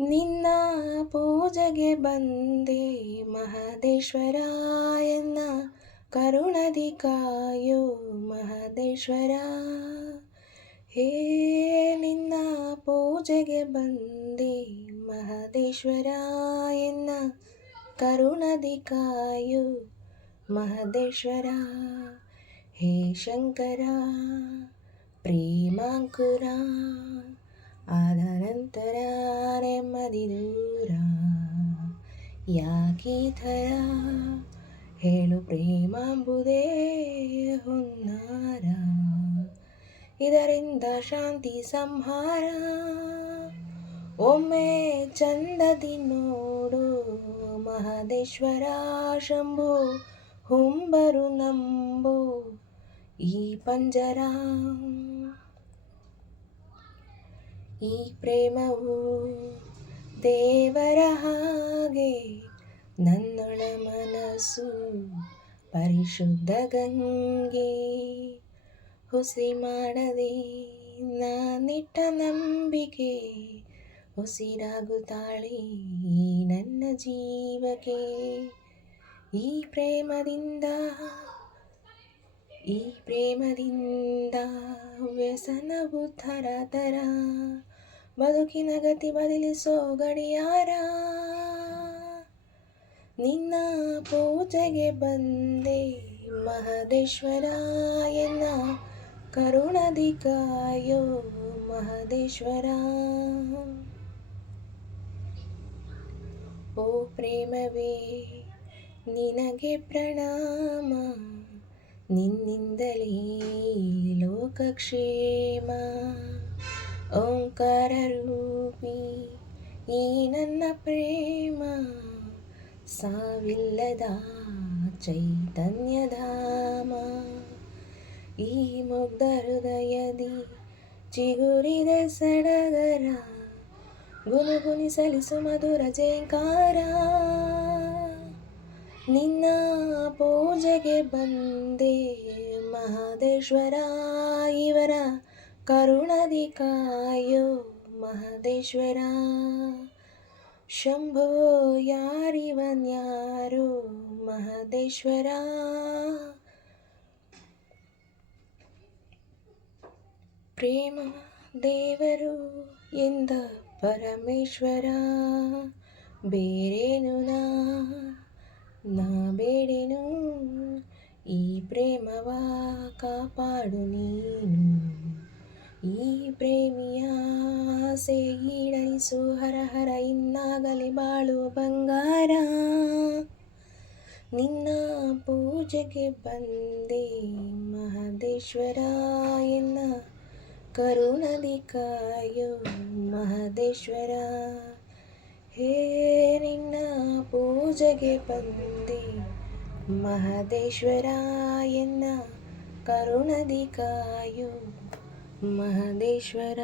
ನಿನ್ನ ಪೂಜೆಗೆ ಬಂದೆ ಮಹದೇಶ್ವರ ಎನ್ನ ಕರುಣದಿ ಕಾಯೋ ಮಹದೇಶ್ವರ. ಹೇ ನಿನ್ನ ಪೂಜೆಗೆ ಬಂದೆ ಮಹದೇಶ್ವರ ಎನ್ನ ಕರುಣದಿ ಕಾಯೋ ಮಹದೇಶ್ವರ. ಹೇ ಶಂಕರ ಪ್ರೇಮಾಂಕುರ ಆದ ನಂತರ ನೆಮ್ಮದಿ ದೂರ. ಯಾಕೀ ಥರ ಹೇಳು ಪ್ರೇಮಾಂಬುದೇ ಹುನ್ನಾರ. ಇದರಿಂದ ಶಾಂತಿ ಸಂಹಾರ. ಒಮ್ಮೆ ಚಂದದಿ ನೋಡು ಮಹದೇಶ್ವರ ಶಂಭು ಹುಂಬರು ನಂಬು ಈ ಪಂಜರ. ಈ ಪ್ರೇಮವು ದೇವರ ಹಾಗೆ ನನ್ನೊಳ ಮನಸ್ಸು ಪರಿಶುದ್ಧ ಗಂಗೆ. ಹುಸಿ ಮಾಡದೆ ನಾನಿಟ್ಟ ನಂಬಿಕೆ ಉಸಿರಾಗುತ್ತಾಳೆ ನನ್ನ ಜೀವಕ್ಕೆ. ಈ ಪ್ರೇಮದಿಂದ ವ್ಯಸನವು ಥರ ಥರ ಬದುಕಿನ ಗತಿ ಬದಲಿಸೋ ಗಡಿಯಾರ. ನಿನ್ನ ಪೂಜೆಗೆ ಬಂದೆ ಮಹದೇಶ್ವರ ಎನ್ನ ಕರುಣದಿ ಕಾಯೋ ಮಹದೇಶ್ವರ. ಓ ಪ್ರೇಮವೇ ನಿನಗೆ ಪ್ರಣಾಮ, ನಿನ್ನಿಂದಲೇ ಲೋಕಕ್ಷೇಮ. ಓಂಕಾರ ರೂಪಿ ಈ ನನ್ನ ಪ್ರೇಮ ಸಾವಿಲ್ಲದ ಚೈತನ್ಯಧಾಮ. ಈ ಮುಗ್ಧ ಹೃದಯದಿ ಚಿಗುರಿದ ಸಡಗರ ಗುನುಗುನಿಸಲಿ ಸುಮಧುರ ಜೇಂಕಾರ. ನಿನ್ನ ಪೂಜೆಗೆ ಬಂದೆ ಮಹದೇಶ್ವರ ಇವರ ಕರುಣದಿ ಕಾಯೋ ಮಹದೇಶ್ವರ. ಶಂಭೋ ಯಾರಿವನ್ಯಾರೋ ಮಹದೇಶ್ವರ. ಪ್ರೇಮ ದೇವರು ಎಂದ ಪರಮೇಶ್ವರ. ಬೇರೇನು ನಾ ಬೇಡೆನು, ಈ ಪ್ರೇಮವ ಕಾಪಾಡು ನೀನು. ಈ ಪ್ರೇಮಿಯ ಆಸೆ ಈಡೈಸು ಹರ ಹರ ಇನ್ನಾಗಲಿ ಬಾಳು ಬಂಗಾರ. ನಿನ್ನ ಪೂಜೆಗೆ ಬಂದೆ ಮಹದೇಶ್ವರ ಎನ್ನ ಕರುಣದಿ ಕಾಯೋ ಮಹದೇಶ್ವರ. ಹೇ ನಿನ್ನ ಪೂಜೆಗೆ ಬಂದೆ ಮಹದೇಶ್ವರ ಎನ್ನ ಕರುಣದಿ ಕಾಯೋ ಮಹದೇಶ್ವರ.